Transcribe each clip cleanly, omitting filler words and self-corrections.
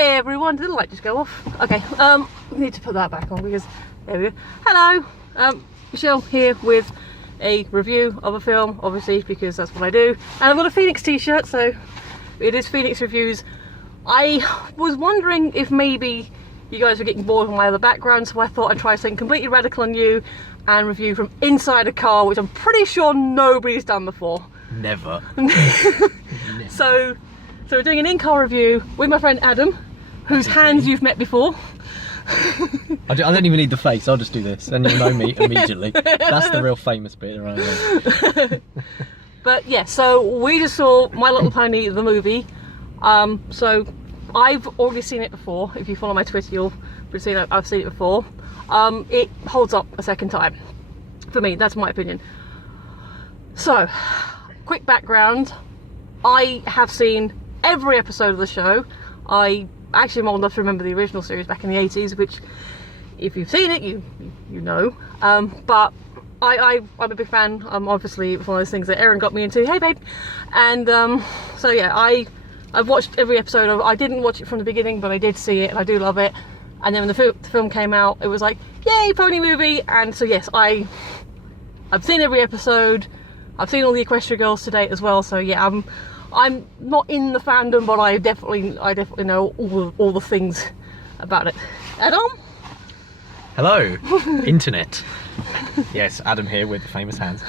Hey everyone, did the light just go off? Okay, need to put that back on because, there we go. Hello, Michelle here with a review of a film, obviously, because that's what I do. And I've got a Phoenix t-shirt, so it is Phoenix Reviews. I was wondering if maybe you guys were getting bored of my other background, so I thought I'd try something completely radical on you and review from inside a car, which I'm pretty sure nobody's done before. Never. So we're doing an in-car review with my friend Adam, whose hands you've met before. I don't even need the face, I'll just do this and you'll know me immediately. That's the real famous bit right there. But yeah, so we just saw My Little Pony, the movie. So I've already seen it before. If you follow my Twitter, you'll have seen I've seen it before. It holds up a second time. For me, that's my opinion. So, quick background. I have seen every episode of the show. I actually am old enough to remember the original series back in the 80s, which, if you've seen it, you know. But I'm a big fan. Obviously, it's one of those things that Erin got me into. Hey, babe. And so yeah, I've watched every episode of. I didn't watch it from the beginning, but I did see it, and I do love it. And then when the film came out, it was like, yay, pony movie. And so yes, I've seen every episode. I've seen all the Equestria Girls to date as well. So yeah, I'm not in the fandom, but I definitely know all the things about it. Adam? Hello, internet. Yes, Adam here with the famous hands.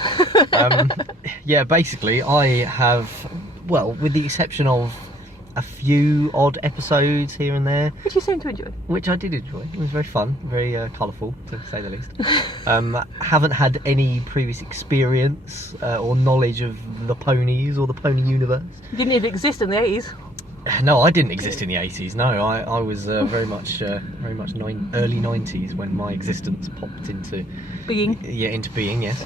Yeah, basically I have, well, with the exception of a few odd episodes here and there, Which you seem to enjoy. which I did enjoy. It was very fun, very colourful, to say the least. Haven't had any previous experience or knowledge of the ponies or the pony universe. Didn't even exist in the 80s. No, I didn't exist in the 80s. No, I was very much early 90s when my existence popped into Being. Yeah, into being. Yes.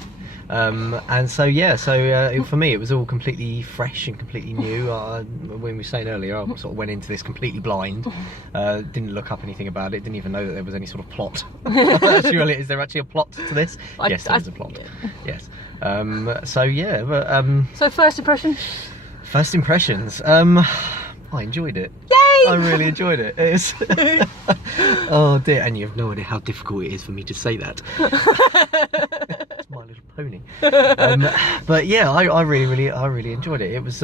And so yeah, for me it was all completely fresh and completely new. When we were saying earlier, I sort of went into this completely blind. Didn't look up anything about it. Didn't even know that there was any sort of plot. Is there actually a plot to this? Yes, there is a plot. Yeah. Yes. So yeah, but So first impression? first impressions. I enjoyed it. Yay! I really enjoyed it. It's oh dear, and you have no idea how difficult it is for me to say that. It's My Little Pony. But yeah, I really enjoyed it. It was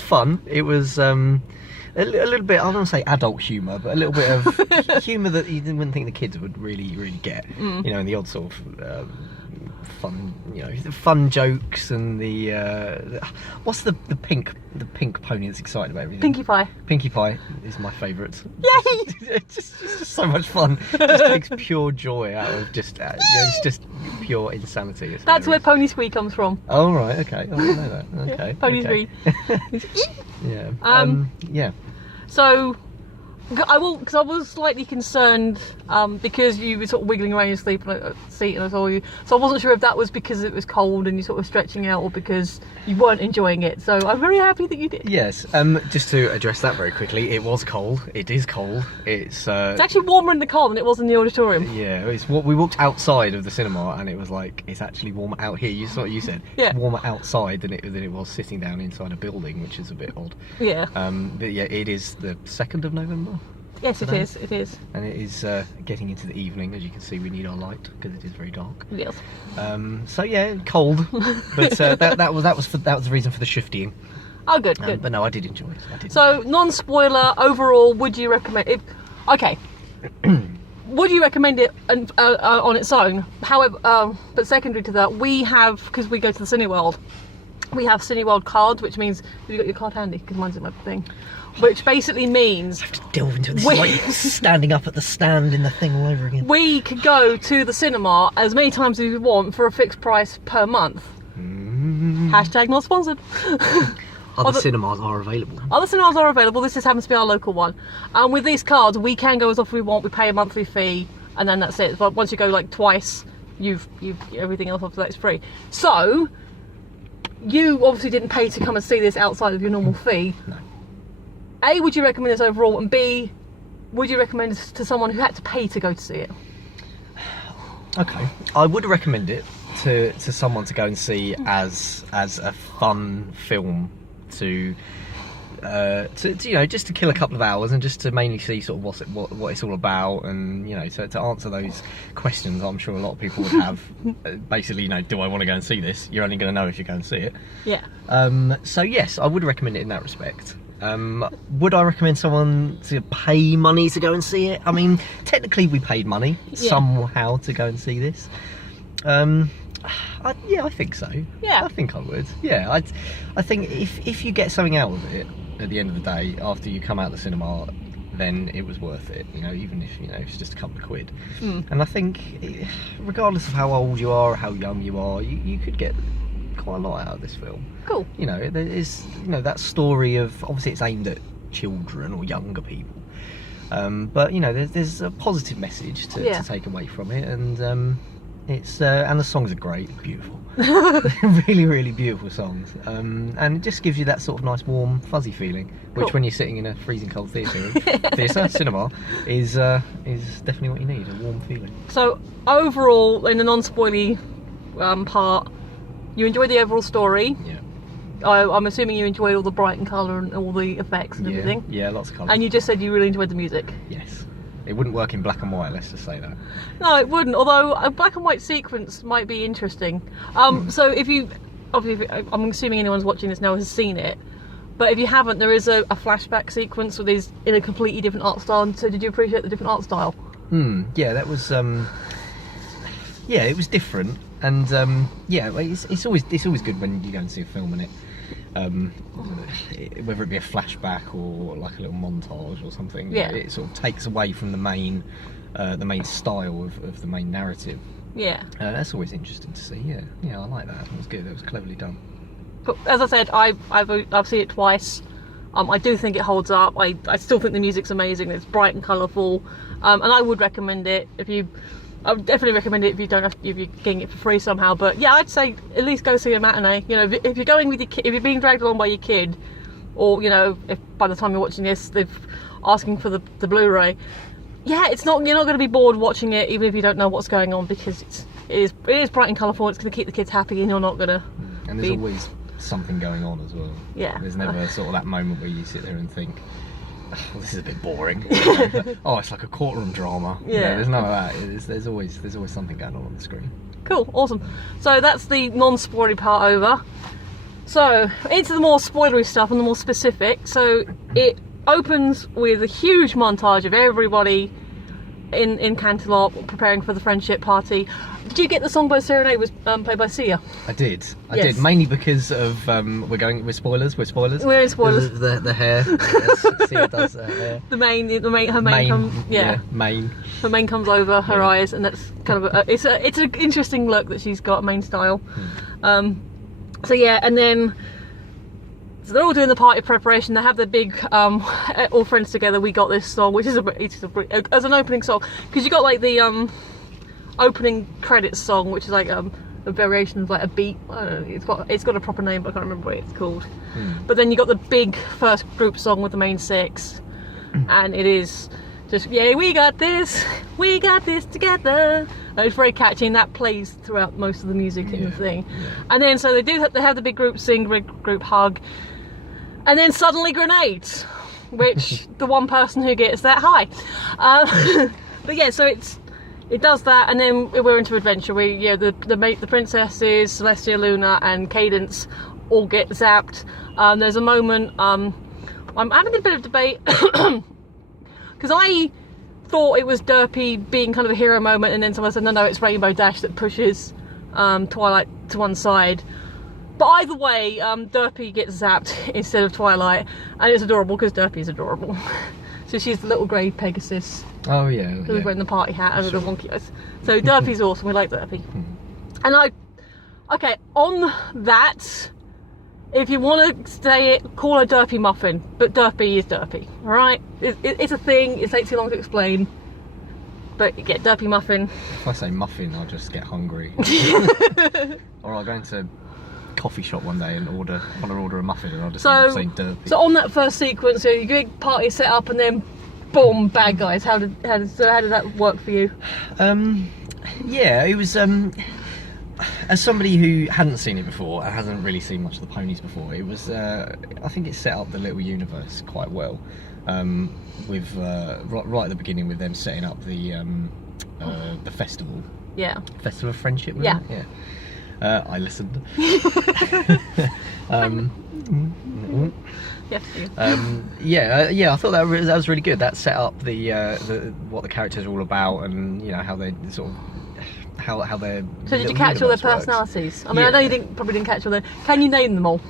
fun. It was a little bit, I don't want to say adult humour, but a little bit of humour that you wouldn't think the kids would really get. You know, in the odd sort of fun, you know, the fun jokes and the what's the pink pony that's excited about everything? Pinkie Pie. Pinkie Pie is my favourite. Yay! It's just so much fun. It just takes pure joy out of just it's just pure insanity. That's where Pony Squee comes from. Oh right, okay, I didn't know that. Okay, Yeah, Pony okay. Squee. Yeah. Yeah. So, I was slightly concerned because you were sort of wiggling around your seat and I saw you. So I wasn't sure if that was because it was cold and you sort of stretching out, or because you weren't enjoying it. So I'm very happy that you did. Yes. Just to address that very quickly, it was cold. It is cold. It's actually warmer in the car than it was in the auditorium. Yeah, it's what we walked outside of the cinema and it was like, it's actually warmer out here. You saw what you said. Yeah. It's warmer outside than it was sitting down inside a building, which is a bit odd. Yeah. But yeah, it is the 2nd of November. Yes, today. it is. And it is getting into the evening. As you can see, we need our light because it is very dark. Yes. So yeah, cold, but that was the reason for the shifting. Oh, good, good. But no, I did enjoy it. So, non-spoiler, overall, would you recommend it? Okay. Would you recommend it on its own? However, but secondary to that, we have, because we go to the Cineworld, we have Cineworld cards, which means you've got your card handy, because mine's in my thing. Which basically means I have to delve into this, like standing up at the stand in the thing all over again. We could go to the cinema as many times as we want for a fixed price per month. Hashtag not sponsored. Other cinemas are available. Other cinemas are available. This just happens to be our local one. And with these cards, we can go as often as we want. We pay a monthly fee, and then that's it. But once you go like twice, you've everything else after that is free. So you obviously didn't pay to come and see this outside of your normal fee. No. A, would you recommend this overall? And B, would you recommend this to someone who had to pay to go to see it? Okay, I would recommend it to someone to go and see as a fun film to to just to kill a couple of hours and just to mainly see sort of what it's all about, and to answer those questions I'm sure a lot of people would have. Basically, do I want to go and see this? You're only going to know if you go and see it. Yeah. So yes, I would recommend it in that respect. Would I recommend someone to pay money to go and see it? I mean, technically we paid money somehow to go and see this. I think so. Yeah, I think I would. Yeah, I think if you get something out of it at the end of the day after you come out of the cinema, then it was worth it. Even if it's just a couple of quid. And I think, regardless of how old you are or how young you are, you could get quite a lot out of this film. Cool. There is that story of, obviously it's aimed at children or younger people, but there's a positive message to take away from it, and it's and the songs are great, beautiful. Really, really beautiful songs, and it just gives you that sort of nice warm fuzzy feeling, which when you're sitting in a freezing cold cinema is definitely what you need, a warm feeling. So overall, in the non-spoily part, you enjoyed the overall story. Yeah. I'm assuming you enjoyed all the bright and colour and all the effects and everything. Yeah, lots of colour. And you just said you really enjoyed the music. Yes. It wouldn't work in black and white, let's just say that. No, it wouldn't, although a black and white sequence might be interesting. So if you, obviously, I'm assuming anyone's watching this now has seen it, but if you haven't, there is a flashback sequence where he's in a completely different art style. So did you appreciate the different art style? Yeah, that was, it was different. And it's always good when you go and see a film and it, whether it be a flashback or like a little montage or something, it sort of takes away from the main style of the main narrative. Yeah, that's always interesting to see. Yeah, I like that. It was good. It was cleverly done. But as I said, I've seen it twice. I do think it holds up. I still think the music's amazing. It's bright and colourful, and I would recommend it I would definitely recommend it if you're getting it for free somehow. But yeah, I'd say at least go see a matinee. If you're going with your kid, if you're being dragged along by your kid, or if by the time you're watching this they're asking for the Blu-ray, you're not going to be bored watching it, even if you don't know what's going on, because it is bright and colourful. It's going to keep the kids happy, and you're not going to. And there's always something going on as well. Yeah. There's never sort of that moment where you sit there and think, well, this is a bit boring. Oh, it's like a courtroom drama. Yeah, there's none of that. There's always something going on the screen. Cool, awesome. So that's the non-spoilery part over. So into the more spoilery stuff and the more specific. So it opens with a huge montage of everybody in Canterlot preparing for the friendship party. Did you get the song by Serenade was played by Sia? I did, mainly because of we're spoilers. We're in spoilers. The hair. Sia does her hair. Her mane comes over her eyes, and that's kind of it's an interesting look that she's got, mane style. So yeah, and then so they're all doing the party preparation. They have the big all friends together, we got this song, which is as an opening song, because you got like the opening credits song, which is like a variation of like a beat. I don't know, it's got a proper name, but I can't remember what it's called. But then you got the big first group song with the main six, and it is just we got this together. And it's very catchy, and that plays throughout most of the music in the thing. And then so they have the big group sing, group hug, and then suddenly grenades, which the one person who gets that high. But yeah, so it does that, and then we're into adventure. The princesses, Celestia, Luna, and Cadence all get zapped. There's a moment. I'm having a bit of debate because I thought it was Derpy being kind of a hero moment, and then someone said no, it's Rainbow Dash that pushes Twilight to one side. But either way, Derpy gets zapped instead of Twilight, and it's adorable because Derpy is adorable. So she's the little grey Pegasus. Oh yeah. Who's wearing the party hat and the wonky eyes. So Derpy's awesome. We like Derpy. And on that, if you want to say it, call her Derpy Muffin, but Derpy is Derpy. All right, it's a thing. It takes too long to explain. But you get Derpy Muffin. If I say muffin, I'll just get hungry. Or I'll go into coffee shop one day and order a muffin, and I'll just end up saying Derpy. So on that first sequence, so your big party set up, and then boom, bad guys. How did that work for you? Yeah, it was. as somebody who hadn't seen it before and hasn't really seen much of the ponies before, it was. I think it set up the little universe quite well. With right at the beginning, with them setting up the festival. Yeah. Festival of Friendship. Yeah. It? Yeah. I listened. Yes. Yeah. I thought that was really good. That set up the what the characters are all about, and you know how they sort of how they're. So did you catch all their personalities? I mean, I know you probably didn't catch all their. Can you name them all?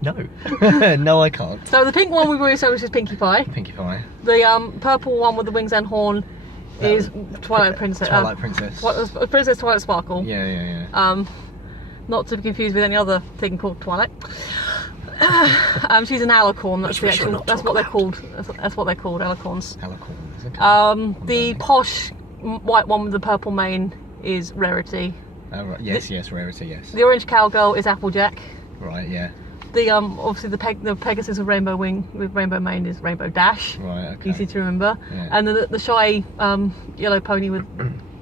No. No, I can't. So the pink one we've already said, which is Pinkie Pie. Pinkie Pie. The purple one with the wings and horn is Twilight Princess. Twilight Princess. Princess Twilight Sparkle. Yeah. Not to be confused with any other thing called Twilight. She's an alicorn. That's the actual. That's what they're called. That's what they're called. Alicorns. Alicorns. Okay. The posh white one with the purple mane is Rarity. Oh, right. Yes, Rarity. Yes. The orange cowgirl is Applejack. Right. Yeah. The obviously the Pegasus with rainbow wing with rainbow mane is Rainbow Dash. Right. Okay. Easy to remember. Yeah. And the shy yellow pony with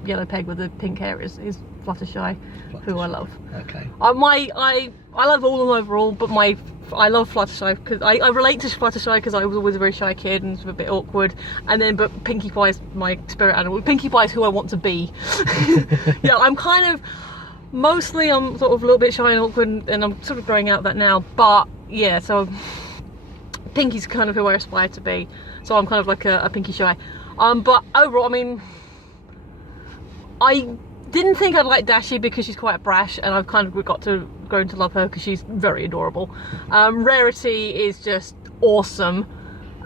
yellow peg with the pink hair is Fluttershy, who I love. Okay. I love all of them overall, but I love Fluttershy because I relate to Fluttershy because I was always a very shy kid and was a bit awkward. And then, but Pinkie Pie is my spirit animal. Pinkie Pie is who I want to be. Yeah, I'm kind of. Mostly I'm sort of a little bit shy and awkward, and I'm sort of growing out of that now, but yeah, so Pinkie's kind of who I aspire to be, so I'm kind of like a Pinkie Shy. But overall, I mean, I didn't think I'd like Dashie because she's quite brash, and I've kind of got to grown to love her because she's very adorable. Rarity is just awesome,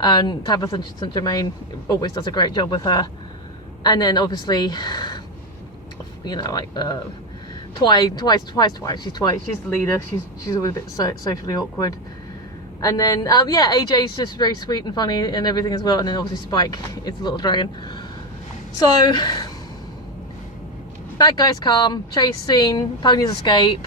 and Tabitha St. Germain always does a great job with her. And then obviously, you know, like Twice. She's the leader. She's always a bit socially awkward. And then AJ's just very sweet and funny and everything as well. And then obviously Spike is a little dragon. So bad guys come, chase scene, ponies escape.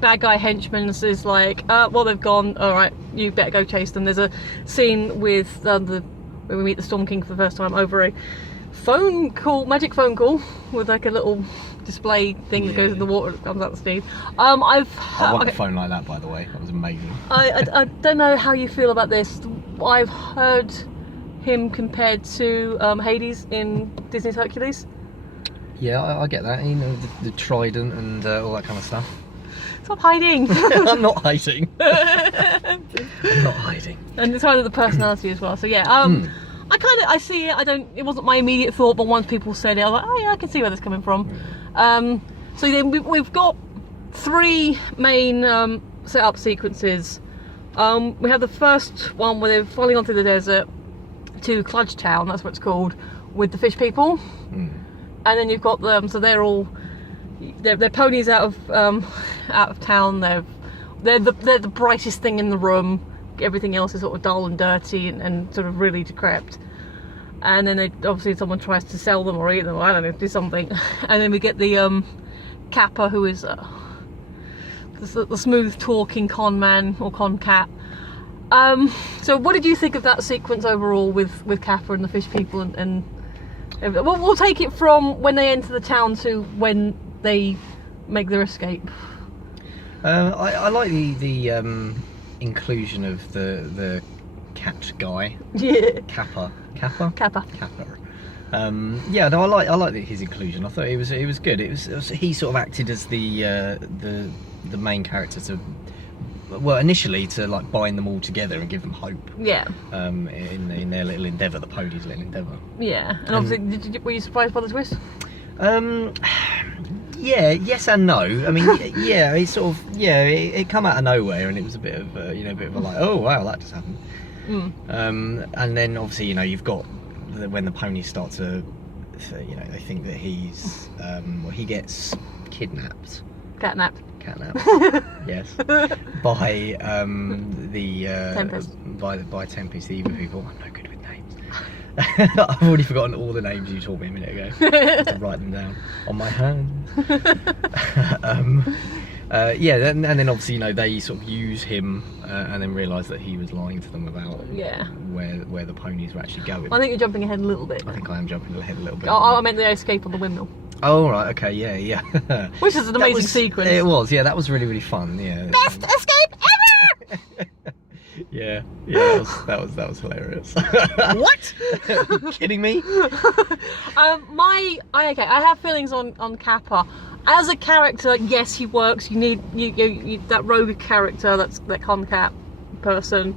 Bad guy henchman is like, well, they've gone. All right, you better go chase them. There's a scene with when we meet the Storm King for the first time over a magic phone call with like a little display thing that goes in the water that comes out the steam. I want a phone like that, by the way. That was amazing. I don't know how you feel about this. I've heard him compared to Hades in Disney's Hercules. Yeah, I get that. You know, the trident and all that kind of stuff. Stop hiding. I'm not hiding. I'm not hiding. And it's kind of the personality as well. So yeah, I see it. It wasn't my immediate thought, but once people said it, I was like, oh yeah, I can see where that's coming from. So then we've got three main set-up sequences. We have the first one where they're falling onto the desert to Kludge Town, that's what it's called, with the fish people. And then you've got them, so they're ponies out of town. They're the brightest thing in the room. Everything else is sort of dull and dirty and sort of really decrepit. And then obviously someone tries to sell them or eat them, or I don't know, do something. And then we get the Kappa, who is the smooth talking con man or con cat. So what did you think of that sequence overall with Kappa and the fish people and we'll take it from when they enter the town to when they make their escape. I like the inclusion of the cat guy. Yeah. Kappa. Yeah, no, I like his inclusion. I thought it was good. He sort of acted as the main character to, well, initially to like bind them all together and give them hope. Yeah. In their little endeavour, the pony's little endeavour. Yeah, and obviously, were you surprised by the twist? Yeah, yes and no. I mean, yeah, it sort of, it come out of nowhere, and it was a bit of a like, oh wow, that just happened. And then obviously, you've got when the ponies start to, they think that he's, he gets kidnapped. Catnapped. Yes. By Tempest. by Tempest, the evil people. I'm no good with names. I've already forgotten all the names you told me a minute ago. I have to write them down on my hand. and then obviously, they sort of use him and then realise that he was lying to them about where the ponies were actually going. I think you're jumping ahead a little bit. I think I am jumping ahead a little bit. I meant the escape on the windmill. Oh, right, okay, yeah. Which is an amazing sequence. It was, yeah, that was really, really fun, yeah. Best escape ever! Yeah, that was hilarious. What? Are you kidding me? I have feelings on Kappa. As a character, yes, he works. You need that rogue character, that concat person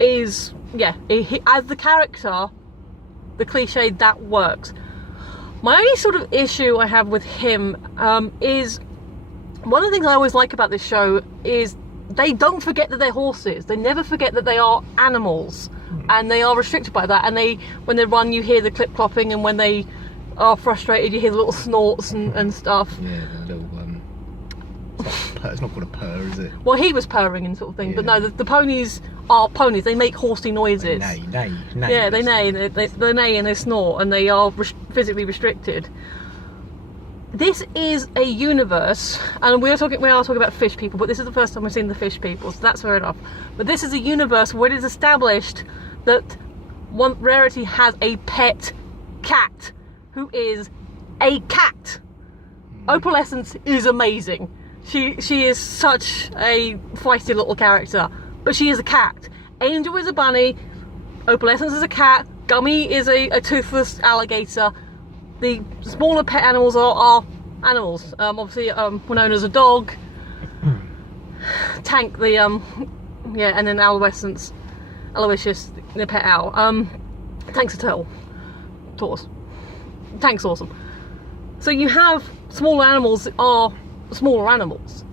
is, as the character, the cliche, that works. My only sort of issue I have with him is, one of the things I always like about this show is they don't forget that they're horses. They never forget that they are animals, and they are restricted by that. And when they run, you hear the clip clopping, and when they are frustrated, you hear the little snorts and stuff. Yeah, the little it's not called a purr, is it? Well, he was purring and sort of thing, but no, the ponies are ponies. They make horsey noises. They neigh. Yeah, they neigh. They neigh and they snort, and they are physically restricted. This is a universe, and we are talking about fish people, but this is the first time we've seen the fish people, so that's fair enough. But this is a universe where it is established that one Rarity has a pet cat, who is a cat. Opalescence is amazing. She is such a feisty little character, but she is a cat. Angel is a bunny, Opalescence is a cat, Gummy is a toothless alligator. The smaller pet animals are animals. Obviously, Winona's a dog. Tank, and then Aloysius, the pet owl. Tank's a turtle. Tortoise. Tank's awesome. So you have smaller animals that are smaller animals.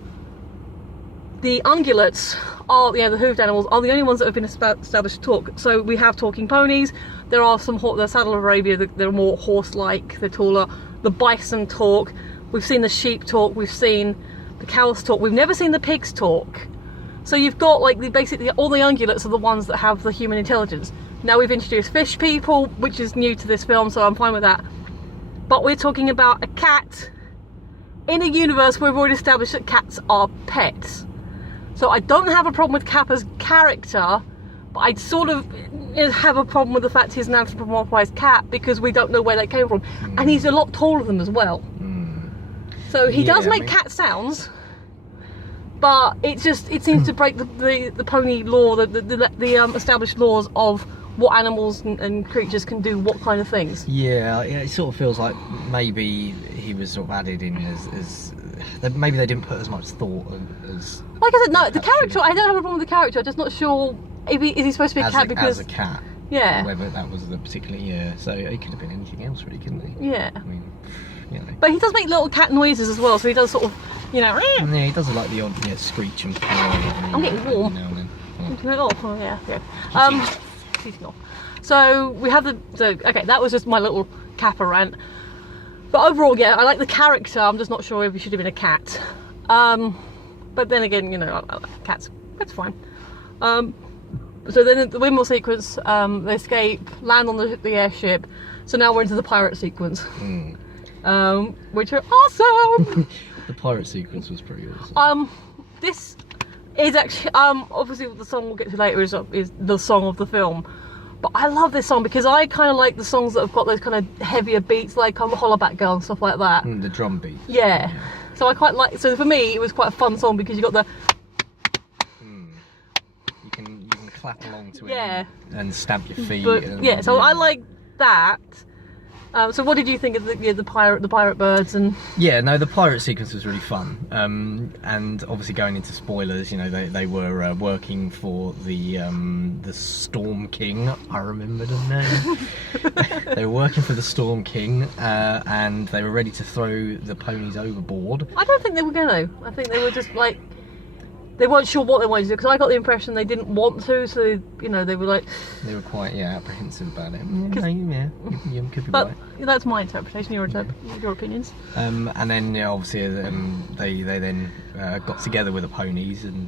The ungulates are, the hoofed animals, are the only ones that have been established to talk. So we have talking ponies. There are some, the Saddle of Arabia, they're more horse-like, they're taller. The bison talk. We've seen the sheep talk. We've seen the cows talk. We've never seen the pigs talk. So you've got basically all the ungulates are the ones that have the human intelligence. Now we've introduced fish people, which is new to this film, so I'm fine with that. But we're talking about a cat in a universe where we've already established that cats are pets. So I don't have a problem with Kappa's character, but I'd sort of have a problem with the fact he's an anthropomorphized cat, because we don't know where they came from. And he's a lot taller than them as well. So he does make cat sounds, but it seems to break the pony law, the established laws of what animals and creatures can do, what kind of things. Yeah, it sort of feels like maybe he was sort of added in as maybe they didn't put as much thought as. Like I said, no, the character. I don't have a problem with the character. I'm just not sure. Is he supposed to be a cat because as a cat? Yeah. Whether that was the particular So it could have been anything else, really, couldn't he? Yeah. I mean, But he does make little cat noises as well, so he does sort of, Yeah, he does like the odd screech and. I'm getting warm. Now and then. Oh yeah. Heating off. So we have okay, that was just my little Kappa rant. But overall, I like the character. I'm just not sure if he should have been a cat. But then again, I like cats. That's fine. So then the windmill sequence, they escape, land on the airship. So now we're into the pirate sequence, which are awesome. The pirate sequence was pretty awesome. This is actually obviously the song we'll get to later is the song of the film. But I love this song because I kind of like the songs that have got those kind of heavier beats, like Hollaback Girl and stuff like that. The drum beat. Yeah. So I quite like. So for me, it was quite a fun song because you got the. You can clap along to it. Yeah. And stamp your feet. But, so I like that. So what did you think of the pirate birds and? Yeah, no, the pirate sequence was really fun. And obviously going into spoilers, they were working for the Storm King. I remember the name. They were working for the Storm King, and they were ready to throw the ponies overboard. I don't think they were going to. I think they were just like. They weren't sure what they wanted to do, because I got the impression they didn't want to, so, they were like... They were quite, apprehensive about it. You could be right. But that's my interpretation, your opinions. And then, obviously, they then got together with the ponies and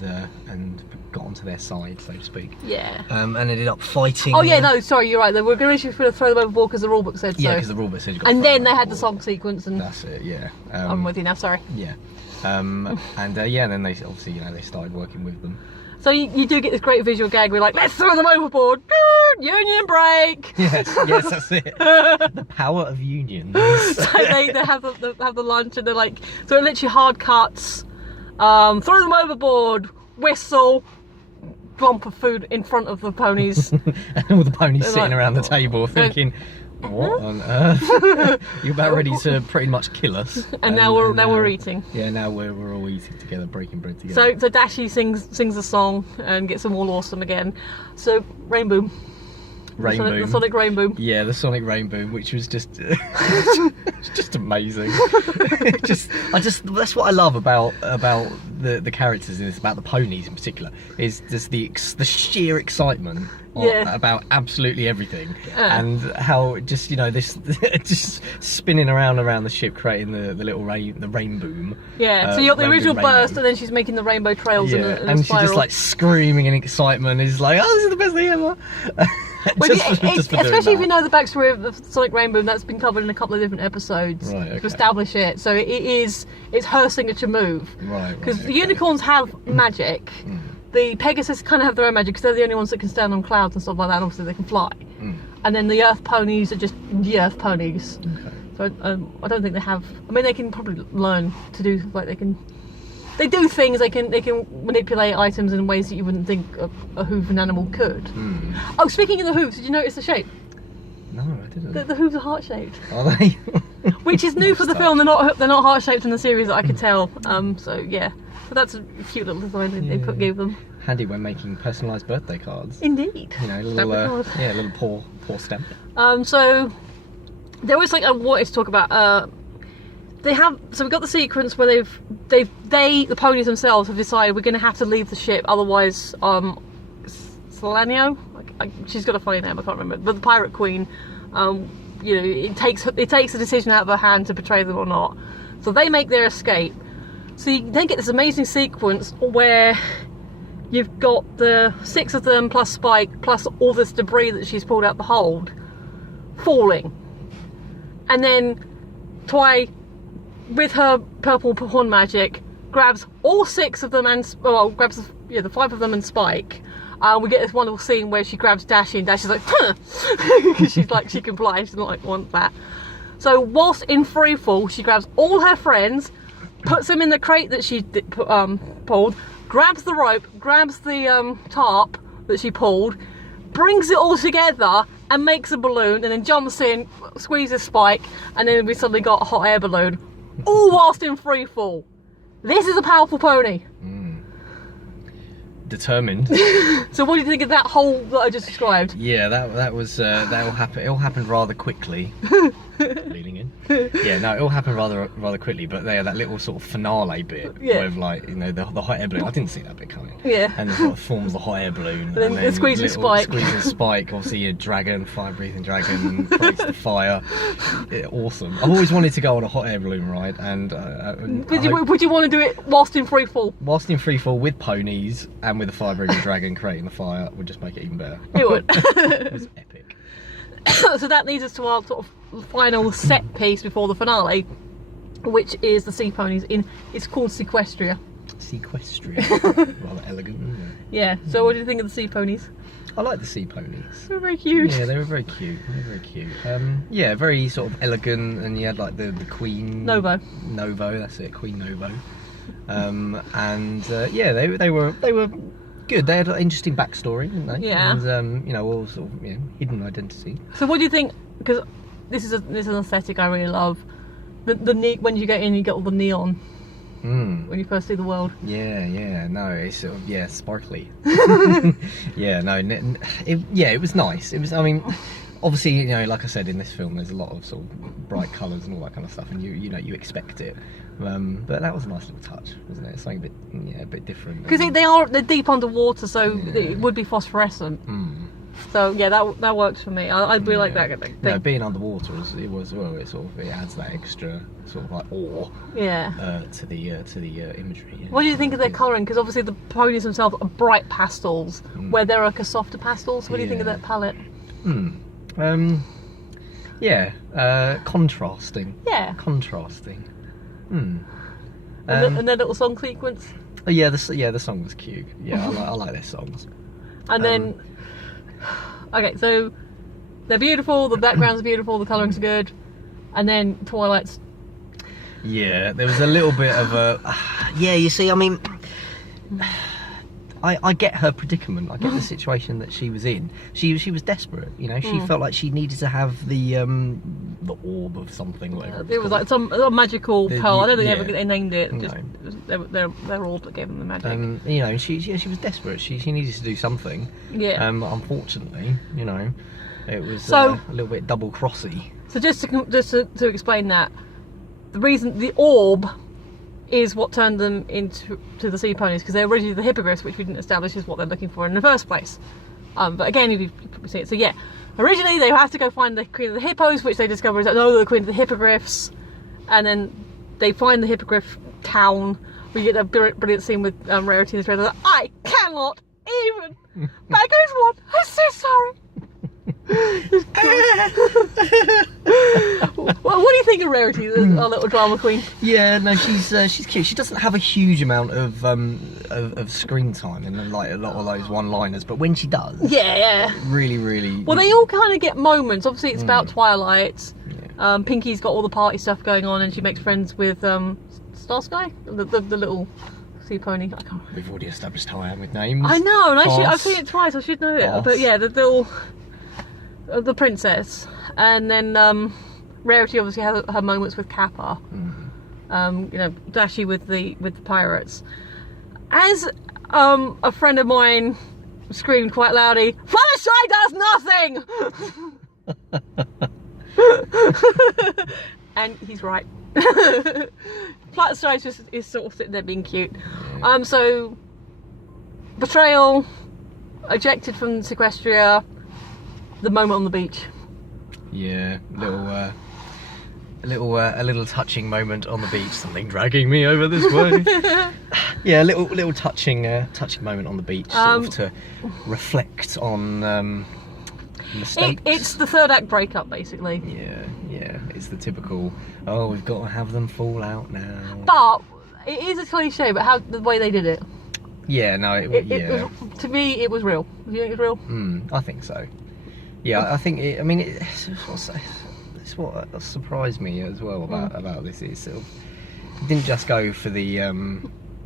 got onto their side, so to speak. Yeah. And ended up fighting... Oh, yeah, no, sorry, you're right. They were going to throw them overboard because the rulebook said so. Yeah, because the rulebook said you got And then they had the song sequence and... That's it, yeah. I'm with you now, sorry. Yeah. And yeah, and then they obviously, they started working with them. So you do get this great visual gag where like, let's throw them overboard, union break. Yes, that's it. The power of unions. So they have the lunch, and they're like, so it literally hard cuts, throw them overboard, whistle, lump of food in front of the ponies. And all the ponies They're sitting like, around the table thinking, what on earth? You're about ready to pretty much kill us. And now we're eating. Yeah, now we're all eating together, breaking bread together. So Dashi sings a song and gets them all awesome again. So Rainbow. The Sonic Rainbow. Yeah, the Sonic Rainbow, which was just just amazing. That's what I love about the characters in this, about the ponies in particular, is just the sheer excitement about absolutely everything, and how just this just spinning around the ship, creating the little rain boom. Yeah, so you got the original burst, and then she's making the rainbow trails in a and she's just like screaming in excitement. Is like, oh, this is the best thing ever. Especially if you know the backstory of Sonic Rainbow, that's been covered in a couple of different episodes to establish it. So it's her signature move. Right. Because the unicorns have magic. The Pegasus kind of have their own magic because they're the only ones that can stand on clouds and stuff like that. And obviously they can fly. And then the Earth ponies are just the Earth ponies. Okay. So I don't think they have. I mean, they can probably learn to do They do things. They can manipulate items in ways that you wouldn't think a hooven animal could. Oh, speaking of the hooves, did you notice the shape? No, I didn't. The hooves are heart shaped. Are they? Which is new for the film. They're not heart shaped in the series that I could tell. So yeah, so that's a cute little design they gave them. Handy when making personalised birthday cards. Indeed. A little paw stamp. So there was I wanted to talk about. We've got the sequence where the ponies themselves have decided we're going to have to leave the ship, otherwise Solanio, she's got a funny name, I can't remember, but the pirate queen, it takes the decision out of her hand to betray them or not. So they make their escape. So you then get this amazing sequence where you've got the 6 of them plus Spike plus all this debris that she's pulled out the hold falling, and then Twi, with her purple horn magic, grabs all 6 of them grabs the 5 of them and Spike. We get this wonderful scene where she grabs Dashi and Dashi's like, because she's like, she can fly, she doesn't want that. So whilst in free fall, she grabs all her friends, puts them in the crate that she pulled, grabs the rope, grabs the tarp that she pulled, brings it all together and makes a balloon, and then jumps in, squeezes Spike, and then we suddenly got a hot air balloon. All whilst in free fall. This is a powerful pony. Determined. So what do you think of that whole that I just described? Yeah, that was that all happened. It all happened rather quickly. Leaning in. Yeah, no, it all happened rather quickly. But that little sort of finale bit with the hot air balloon. I didn't see that bit coming. Yeah. And it sort of forms the hot air balloon. And then squeezing Spike. Obviously a dragon, fire-breathing dragon, creates the fire. Awesome. I've always wanted to go on a hot air balloon ride, and would you want to do it whilst in free fall? Whilst in free fall with ponies and with a fire-breathing dragon creating the fire would just make it even better. It would. It was epic. So that leads us to our sort of final set piece before the finale, which is the sea ponies it's called Sequestria. Rather elegant, isn't it? Yeah. So what do you think of the sea ponies? I like the sea ponies. They were very cute. Yeah, they were very cute. Yeah, very sort of elegant, and you had like the Queen Novo, that's it, Queen Novo. Yeah, they were good. They had an interesting backstory, didn't they? Yeah. And all sort of hidden identity. So what do you think? Because this is an aesthetic I really love. The when you get in, you get all the neon. When you first see the world. Yeah, no, it's sort of, sparkly. It was nice. It was, I mean, obviously, like I said, in this film, there's a lot of sort of bright colours and all that kind of stuff, and you expect it. But that was a nice little touch, wasn't it? Something a bit different. Because they're deep underwater, so it would be phosphorescent. So yeah, that works for me. I'd really like that. Being underwater it adds that extra sort of like awe. Yeah. To the imagery. Yeah. What do you think of their colouring? Because obviously the ponies themselves are bright pastels, where there are softer pastels. What do you think of that palette? Contrasting. Yeah. Contrasting. And their little song sequence. Oh, yeah, the song was cute. Yeah, I like their songs. And then, okay, so they're beautiful. The backgrounds are beautiful. The coloring's good. And then Twilight's. Yeah, there was a little bit of a. Yeah, you see, I mean, I get her predicament. I get the situation that she was in. She was desperate. You know, she felt like she needed to have the orb of something. Whatever it was like some magical pearl. I don't think they named it. No. Just, their orb that gave them the magic. You know, she was desperate. She needed to do something. Yeah. Unfortunately, you know, it was So- a little bit double crossy. So just to explain that, the reason the orb is what turned them into the sea ponies, because they're originally the hippogriffs, which we didn't establish is what they're looking for in the first place. But again, you've probably seen it. So yeah, originally they have to go find the queen of the hippos, which they discover is the queen of the hippogriffs, and then they find the hippogriff town. We get a brilliant scene with Rarity in the trailer. I cannot even. Back goes one. I'm so sorry. Well, what do you think of Rarity, our little drama queen? Yeah, no, she's cute. She doesn't have a huge amount of screen time and like a lot of those one-liners, but when she does, Yeah. really. Well, they all kind of get moments. Obviously, it's about Twilight. Yeah. Pinky's got all the party stuff going on, and she makes friends with Starsky, the little sea pony. I can't. We've already established how I am with names. I know, and Boss. I've seen it twice. I should know it. Boss. But yeah, the little the princess, and then Rarity obviously has her moments with Kappa. You know, Dashy with the pirates. As a friend of mine screamed quite loudly, Fluttershy does nothing. And he's right. Fluttershy just is sort of sitting there being cute. So betrayal, ejected from Sequestria, the moment on the beach. Yeah, a little touching moment on the beach. Something dragging me over this way. Yeah, a little touching moment on the beach, sort of to reflect on mistakes. It's the third act breakup, basically. Yeah, it's the typical. Oh, we've got to have them fall out now. But it is a cliche, but how the way they did it. Yeah, no, It was, to me, it was real. Do you think it was real? I think so. Yeah, I think it's what surprised me as well about this. It sort of didn't just go for the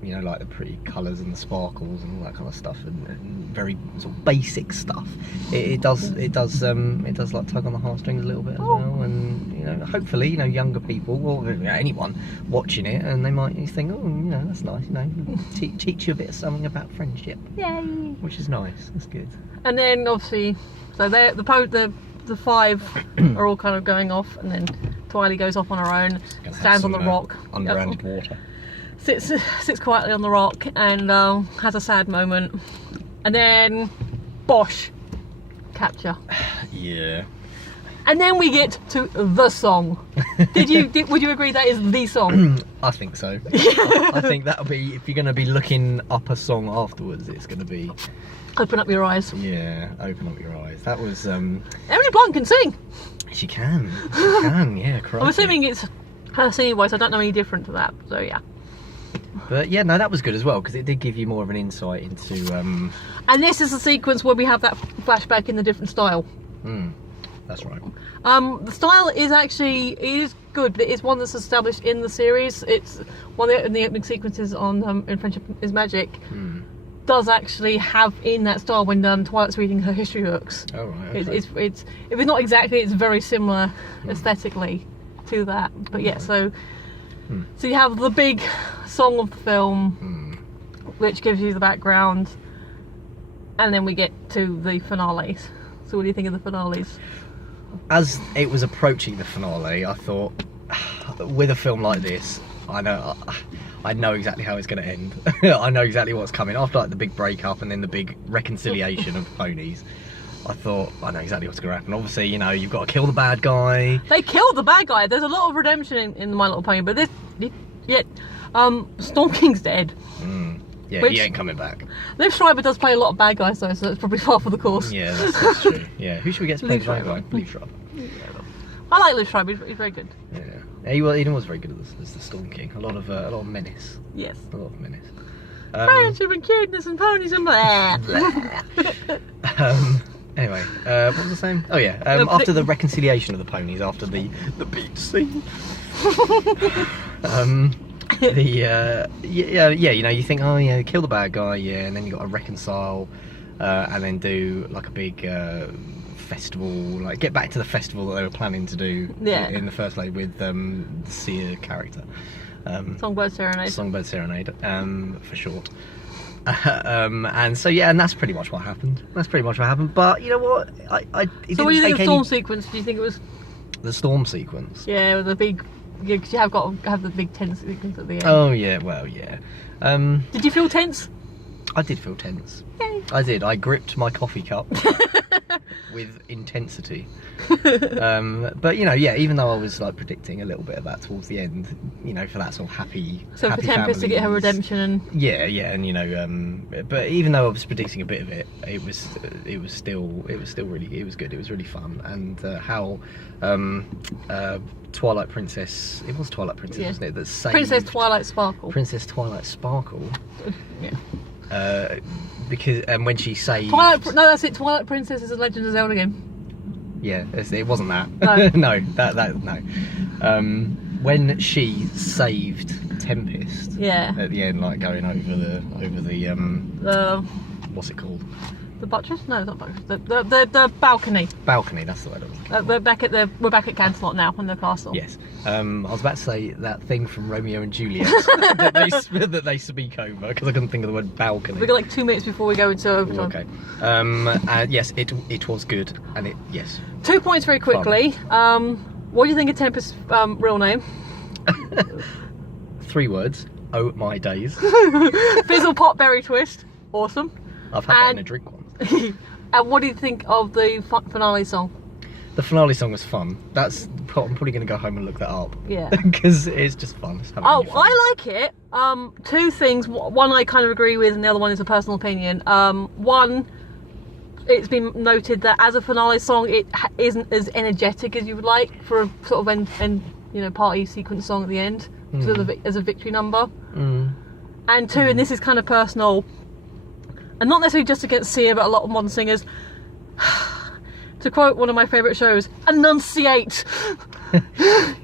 you know, like the pretty colours and the sparkles and all that kind of stuff, and very sort of basic stuff. It does like tug on the heartstrings a little bit as well, and you know, hopefully, you know, younger people or anyone watching it, and they might think, oh, you know, that's nice, you know, teach you a bit of something about friendship. Yay! Which is nice. That's good. And then obviously, so the five are all kind of going off, and then Twily goes off on her own, stands on the rock, underground water. Sits quietly on the rock and has a sad moment, and then bosh, capture. Yeah. And then we get to the song. Would you agree that is the song? I think so. I think that'll be, if you're going to be looking up a song afterwards, it's going to be. Open up your eyes. Yeah, open up your eyes. That was. Emily Blunt can sing. She can. She can. Yeah. Crikey. I'm assuming it's her singing voice. I don't know any different to that. So yeah. But yeah, no, that was good as well, because it did give you more of an insight into. And this is the sequence where we have that flashback in the different style. That's right. The style is good, but it is one that's established in the series. It's one of the opening sequences on In Friendship Is Magic. Does actually have in that style when Twilight's reading her history books. Oh right. Okay. It's if it's not exactly, it's very similar aesthetically to that. But yeah, so you have the big song of the film, which gives you the background, and then we get to the finales. So what do you think of the finales? As it was approaching the finale, I thought, with a film like this, I know exactly how it's going to end. I know exactly what's coming after, like the big breakup and then the big reconciliation of the ponies. I thought, I know exactly what's going to happen. Obviously, you know, you've got to kill the bad guy. They killed the bad guy. There's a lot of redemption in My Little Pony, but Storm King's dead. Yeah, Which, he ain't coming back. Liv Schreiber does play a lot of bad guys though, so it's probably par for the course. Yeah, that's true. Yeah, who should we get to play the bad guy? Liv Schreiber. I like Liv Schreiber. He's very good. Yeah, he was very good as the Storm King. A lot of menace. Yes. A lot of menace. Friendship and cuteness and ponies and blah. Anyway, what was I saying? Oh yeah, after the reconciliation of the ponies, after the beach scene. You think, oh yeah, kill the bad guy, yeah, and then you got to reconcile, and then do like a big festival, like get back to the festival that they were planning to do in the first place with the Sia character. Songbird Serenade. Songbird Serenade, for short. And so yeah, and that's pretty much what happened. But you know what? So what do you think of the storm sequence? Do you think it was the storm sequence? Yeah, with the big. Because you have got to have the big tense sequence at the end. Oh yeah, well yeah. Did you feel tense? I did feel tense. Yay. I did. I gripped my coffee cup with intensity. But you know, yeah, even though I was like predicting a little bit of that towards the end, you know, for that sort of happy. So happy for Tempest to get her redemption and. Yeah, and you know, but even though I was predicting a bit of it, it was still really good. It was really fun, and how Twilight Princess. It was Twilight Princess, wasn't it? That saved Princess Twilight Sparkle. Princess Twilight Sparkle. Yeah. Because when she saved that's it. Twilight Princess is a Legend of Zelda game. Yeah, it wasn't that. No, no, no. When she saved Tempest. Yeah. At the end, like going over the what's it called? The buttress? No, not buttress. The balcony. Balcony. That's the word I was looking for. We're back at Canterlot now in the castle. Yes. I was about to say that thing from Romeo and Juliet that they speak over because I couldn't think of the word balcony. We got like 2 minutes before we go into overtime. Okay. Yes, it was good, and yes. 2 points very quickly. What do you think of Tempest's real name? 3 words. Oh my days. Fizzle Pot Berry Twist. Awesome. I've had that in a drink once. And what do you think of the finale song? The finale song was fun. I'm probably going to go home and look that up. Yeah. Because it's just fun. Fun. I like it. 2 things. One I kind of agree with, and the other one is a personal opinion. One, it's been noted that as a finale song, it isn't as energetic as you would like for a sort of end party sequence song at the end, as a victory number. And 2, and this is kind of personal, and not necessarily just against Sia, but a lot of modern singers. To quote one of my favourite shows, enunciate.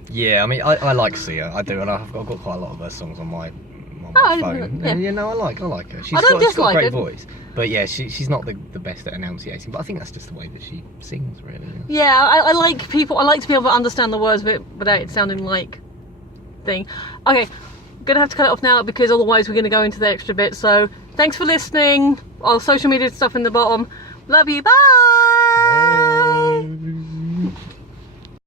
Yeah, I mean, I like Sia, I do, and I've got quite a lot of her songs on my phone. Yeah, I like her. She's got a great voice, but yeah, she's not the best at enunciating. But I think that's just the way that she sings, really. Yeah, I like to be able to understand the words of it without it sounding like thing. Okay. Gonna have to cut it off now because otherwise we're gonna go into the extra bit. So thanks for listening. Our social media stuff in the bottom. Love you. Bye.